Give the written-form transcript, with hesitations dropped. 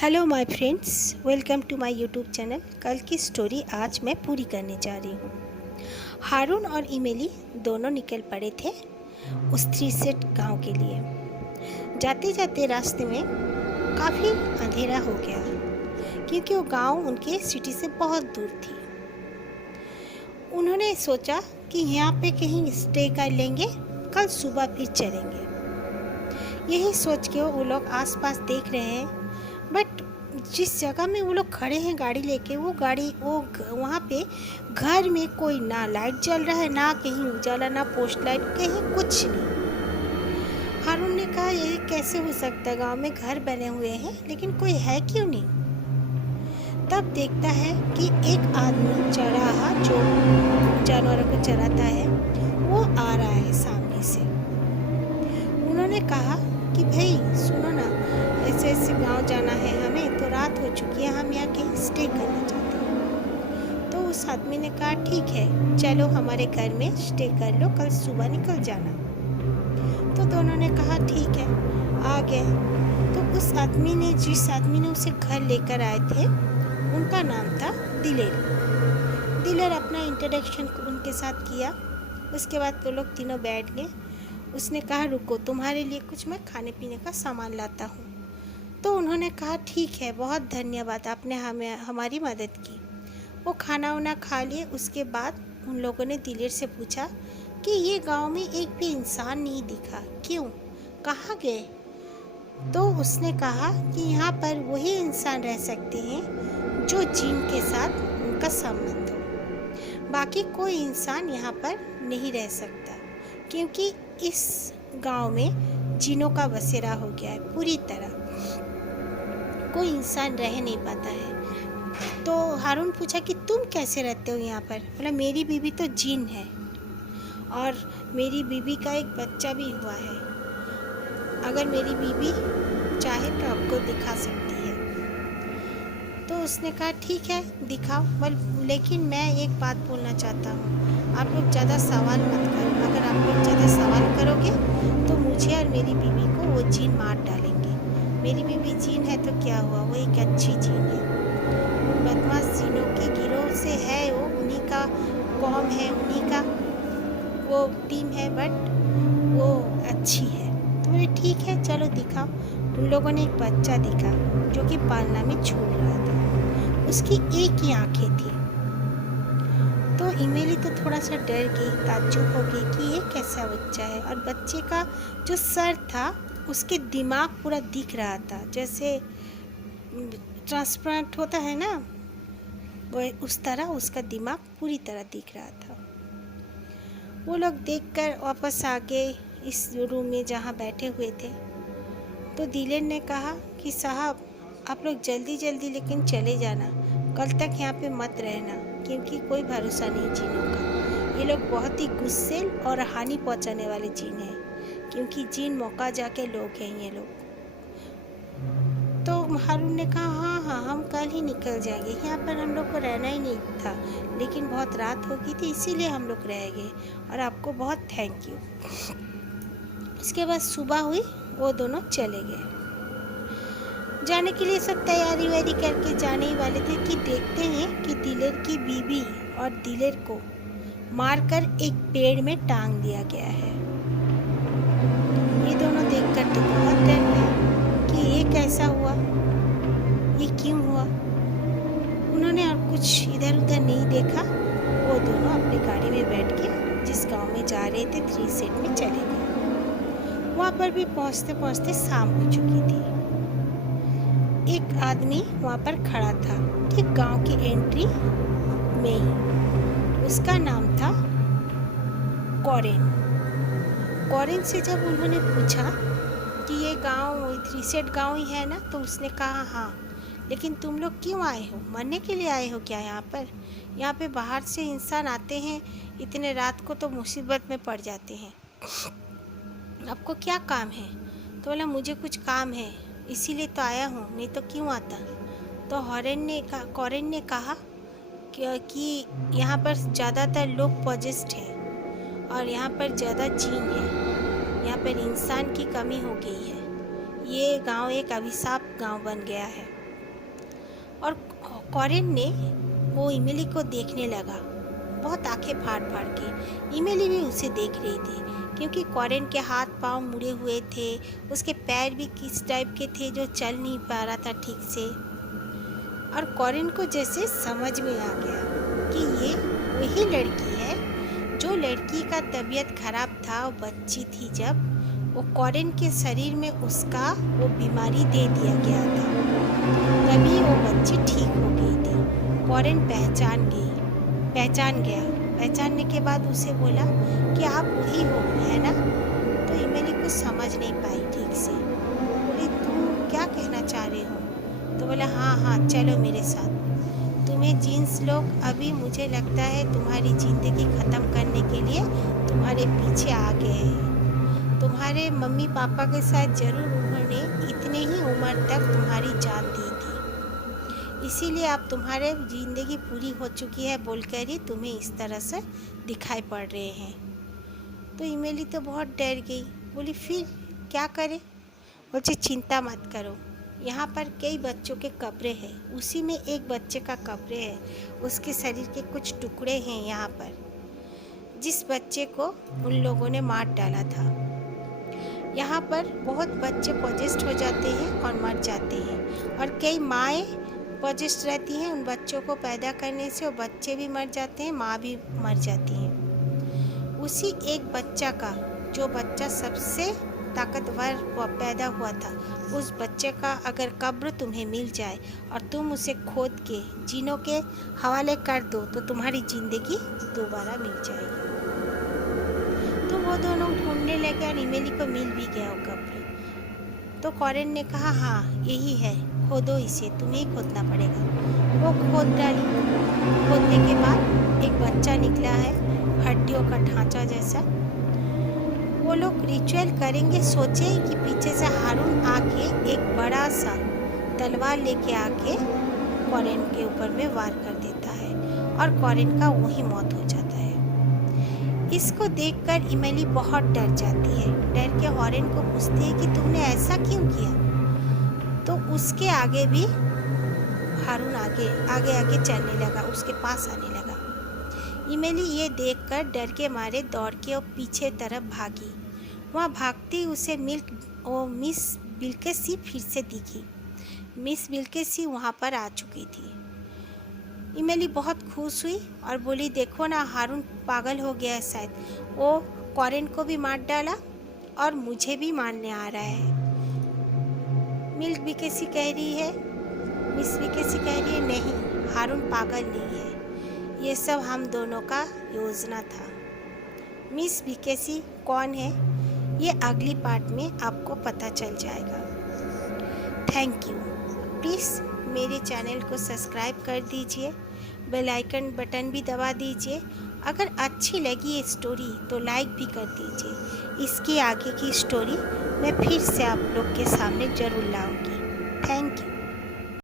Hello my friends, welcome to my YouTube channel. कल की story आज मैं पूरी करने जा रही हूँ। हारून और इमेली दोनों निकल पड़े थे उस 3 सेट गांव के लिए। जाते जाते रास्ते में काफ़ी अंधेरा हो गया क्योंकि वो गांव उनके सिटी से बहुत दूर थी। उन्होंने सोचा कि यहाँ पे कहीं स्टे कर लेंगे, कल सुबह फिर चलेंगे। यही सोच के वो लोग आसपास देख रहे हैं, बट जिस जगह में वो लोग खड़े हैं गाड़ी लेके, वहाँ पे घर में कोई ना लाइट जल रहा है, ना कहीं उजाला, ना पोस्ट लाइट, कहीं कुछ नहीं। हारून ने कहा ये कैसे हो सकता है, गांव में घर बने हुए हैं लेकिन कोई है क्यों नहीं। तब देखता है कि एक आदमी चराहा जो जानवरों को चराता है वो आ रहा है सामने से। उन्होंने कहा कि भाई सुनो ना, ऐसे ऐसे गांव जाना है हमें, तो रात हो चुकी है, हम यहाँ कहीं स्टे करना चाहते हैं। तो उस आदमी ने कहा ठीक है, चलो हमारे घर में स्टे कर लो, कल सुबह निकल जाना। तो दोनों ने कहा ठीक है, आ गए। तो उस आदमी ने, जिस आदमी ने उसे घर लेकर आए थे, उनका नाम था दिलेर। दिलेर अपना इंट्रोडक्शन उनके साथ किया। उसके बाद वो लोग तीनों बैठ गए। उसने कहा रुको, तुम्हारे लिए कुछ मैं खाने पीने का सामान लाता हूँ। तो उन्होंने कहा ठीक है, बहुत धन्यवाद, आपने हमारी मदद की। वो खाना वाना खा लिए। उसके बाद उन लोगों ने दिलेर से पूछा कि ये गांव में एक भी इंसान नहीं दिखा, क्यों, कहाँ गए? तो उसने कहा कि यहाँ पर वही इंसान रह सकते हैं जो जिन के साथ उनका संबंध हो, बाकी कोई इंसान यहाँ पर नहीं रह सकता, क्योंकि इस गांव में जिनों का बसेरा हो गया है पूरी तरह, कोई इंसान रह नहीं पाता है। तो हारून पूछा कि तुम कैसे रहते हो यहाँ पर? बोला मेरी बीवी तो जिन है और मेरी बीवी का एक बच्चा भी हुआ है, अगर मेरी बीवी चाहे तो आपको दिखा सकती है। तो उसने कहा ठीक है दिखाओ, लेकिन मैं एक बात बोलना चाहता हूँ, आप लोग ज़्यादा सवाल मत करो। अगर आप लोग ज़्यादा सवाल करोगे तो मुझे और मेरी बीवी को वो जिन मार डालेंगे। मेरी बीवी जिन है तो क्या हुआ, वो एक अच्छी जिन है। बदमाश जिनों के गिरोह से है वो, उन्हीं का कौम है, उन्हीं का वो टीम है, बट वो अच्छी है। तो बोले ठीक है चलो दिखाओ। उन लोगों ने एक बच्चा दिखा जो कि पालना में छूट रहा था, उसकी एक ही आंखें थी। तो इमेली तो थोड़ा सा डर गई, ताज्जुब हो गई कि ये कैसा बच्चा है। और बच्चे का जो सर था, उसके दिमाग पूरा दिख रहा था, जैसे ट्रांसप्लांट होता है ना, वो उस तरह उसका दिमाग पूरी तरह दिख रहा था। वो लोग देखकर वापस आ गए इस रूम में जहाँ बैठे हुए थे। तो दिलेर ने कहा कि साहब आप लोग जल्दी जल्दी लेकिन चले जाना, कल तक यहाँ पे मत रहना, क्योंकि कोई भरोसा नहीं जिनों का। ये लोग बहुत ही गुस्सेल और हानि पहुँचाने वाले जिन हैं, क्योंकि जिन मौका जाके लोग हैं ये लोग। तो हारून ने कहा हाँ हाँ हम कल ही निकल जाएंगे, यहाँ पर हम लोग को रहना ही नहीं था, लेकिन बहुत रात हो गई थी इसीलिए हम लोग रह गए, और आपको बहुत थैंक यू। इसके बाद सुबह हुई, वो दोनों चले गए। जाने के लिए सब तैयारी वैयारी करके जाने ही वाले थे कि देखते हैं कि दिलेर की बीवी और दिलेर को मारकर एक पेड़ में टांग दिया गया है। ये दोनों देखकर तो बहुत डर गए कि ये कैसा हुआ, ये क्यों हुआ। उन्होंने और कुछ इधर उधर नहीं देखा, वो दोनों अपनी गाड़ी में बैठ के जिस गांव में जा रहे थे 3 सेट में चले गए। वहाँ पर भी पहुँचते पहुँचते शाम हो चुकी थी। एक आदमी वहाँ पर खड़ा था ठीक गांव की एंट्री में ही। उसका नाम था कॉरेन। कॉरेन से जब उन्होंने पूछा कि ये गांव 3 सेट गांव ही है ना, तो उसने कहा हाँ, लेकिन तुम लोग क्यों आए हो, मरने के लिए आए हो क्या? यहाँ पे बाहर से इंसान आते हैं, इतने रात को तो मुसीबत में पड़ जाते हैं, आपको क्या काम है? तो बोला मुझे कुछ काम है इसीलिए तो आया हूँ, नहीं तो क्यों आता। तो कॉरेन ने कहा कि यहाँ पर ज़्यादातर लोग पॉजेस्ट हैं और यहाँ पर ज़्यादा जिन है, यहाँ पर इंसान की कमी हो गई है, ये गांव एक अभिशाप गांव बन गया है। और कॉरेन ने वो इमिली को देखने लगा, बहुत आंखें फाड़ फाड़ के। इमिली भी उसे देख रही थी, क्योंकि कॉरेन के हाथ पांव मुड़े हुए थे, उसके पैर भी किस टाइप के थे जो चल नहीं पा रहा था ठीक से। और कॉरेन को जैसे समझ में आ गया कि ये वही लड़की है जो लड़की का तबीयत खराब था, वो बच्ची थी जब, वो कॉरेन के शरीर में उसका वो बीमारी दे दिया गया था, तभी वो बच्ची ठीक हो गई थी। कॉरेन पहचान गया। पहचानने के बाद उसे बोला कि आप वही हो, है ना? तो इमिली कुछ समझ नहीं पाई ठीक से, बोली तुम क्या कहना चाह रहे हो? तो बोला हाँ चलो मेरे साथ। तुम्हें जीन्स लोग अभी मुझे लगता है तुम्हारी ज़िंदगी ख़त्म करने के लिए तुम्हारे पीछे आ गए हैं। तुम्हारे मम्मी पापा के साथ ज़रूर उन्होंने इतने ही उम्र तक तुम्हारी जान दी थी, इसीलिए अब तुम्हारे ज़िंदगी पूरी हो चुकी है बोलकर ही तुम्हें इस तरह से दिखाई पड़ रहे हैं। तो इमिली तो बहुत डर गई, बोली फिर क्या करें? बोले चिंता मत करो, यहाँ पर कई बच्चों के कपड़े हैं, उसी में एक बच्चे का कपड़े है, उसके शरीर के कुछ टुकड़े हैं यहाँ पर, जिस बच्चे को उन लोगों ने मार डाला था। यहाँ पर बहुत बच्चे पॉजेस्ट हो जाते हैं और मर जाते हैं, और कई माएँ पॉजेस्ट रहती हैं उन बच्चों को पैदा करने से, और बच्चे भी मर जाते हैं, माँ भी मर जाती हैं। उसी एक बच्चा का, जो बच्चा सबसे ताकतवर पैदा हुआ था, उस बच्चे का अगर कब्र तुम्हें मिल जाए और तुम उसे खोद के जीनों के हवाले कर दो तो तुम्हारी ज़िंदगी दोबारा मिल जाएगी। तो वो दोनों ढूंढने लगे और इमिली को मिल भी गया वो कब्र। तो कॉरेन ने कहा हाँ यही है, खोदो इसे, तुम्हें ही खोदना पड़ेगा। वो खोद डाली। खोदने के बाद एक बच्चा निकला है, हड्डियों का ढांचा जैसा। वो लोग रिचुअल करेंगे, सोचे कि पीछे से हारून आके एक बड़ा सा तलवार लेके आके कॉरेन के ऊपर में वार कर देता है, और कॉरेन का वही मौत हो जाता है। इसको देखकर इमिली बहुत डर जाती है, डर के कॉरेन को पूछती है कि तुमने ऐसा क्यों किया? तो उसके आगे भी हारून आगे चलने लगा, उसके पास आने लगा। इमिली ये देखकर डर के मारे दौड़ के और पीछे तरफ भागी। वहाँ भागती उसे मिस बिल्किसी फिर से दिखी। मिस बिल्किसी वहाँ पर आ चुकी थी। इमिली बहुत खुश हुई और बोली देखो ना, हारून पागल हो गया है शायद, वो कॉरेन को भी मार डाला और मुझे भी मारने आ रहा है। मिस बिल्किसी कह रही है नहीं, हारून पागल नहीं है, ये सब हम दोनों का योजना था। मिस बिल्किसी कौन है ये अगली पार्ट में आपको पता चल जाएगा। Thank you. प्लीज़ मेरे चैनल को सब्सक्राइब कर दीजिए, बेल आइकन बटन भी दबा दीजिए। अगर अच्छी लगी ये स्टोरी तो लाइक भी कर दीजिए। इसकी आगे की स्टोरी मैं फिर से आप लोग के सामने ज़रूर लाऊंगी। Thank you.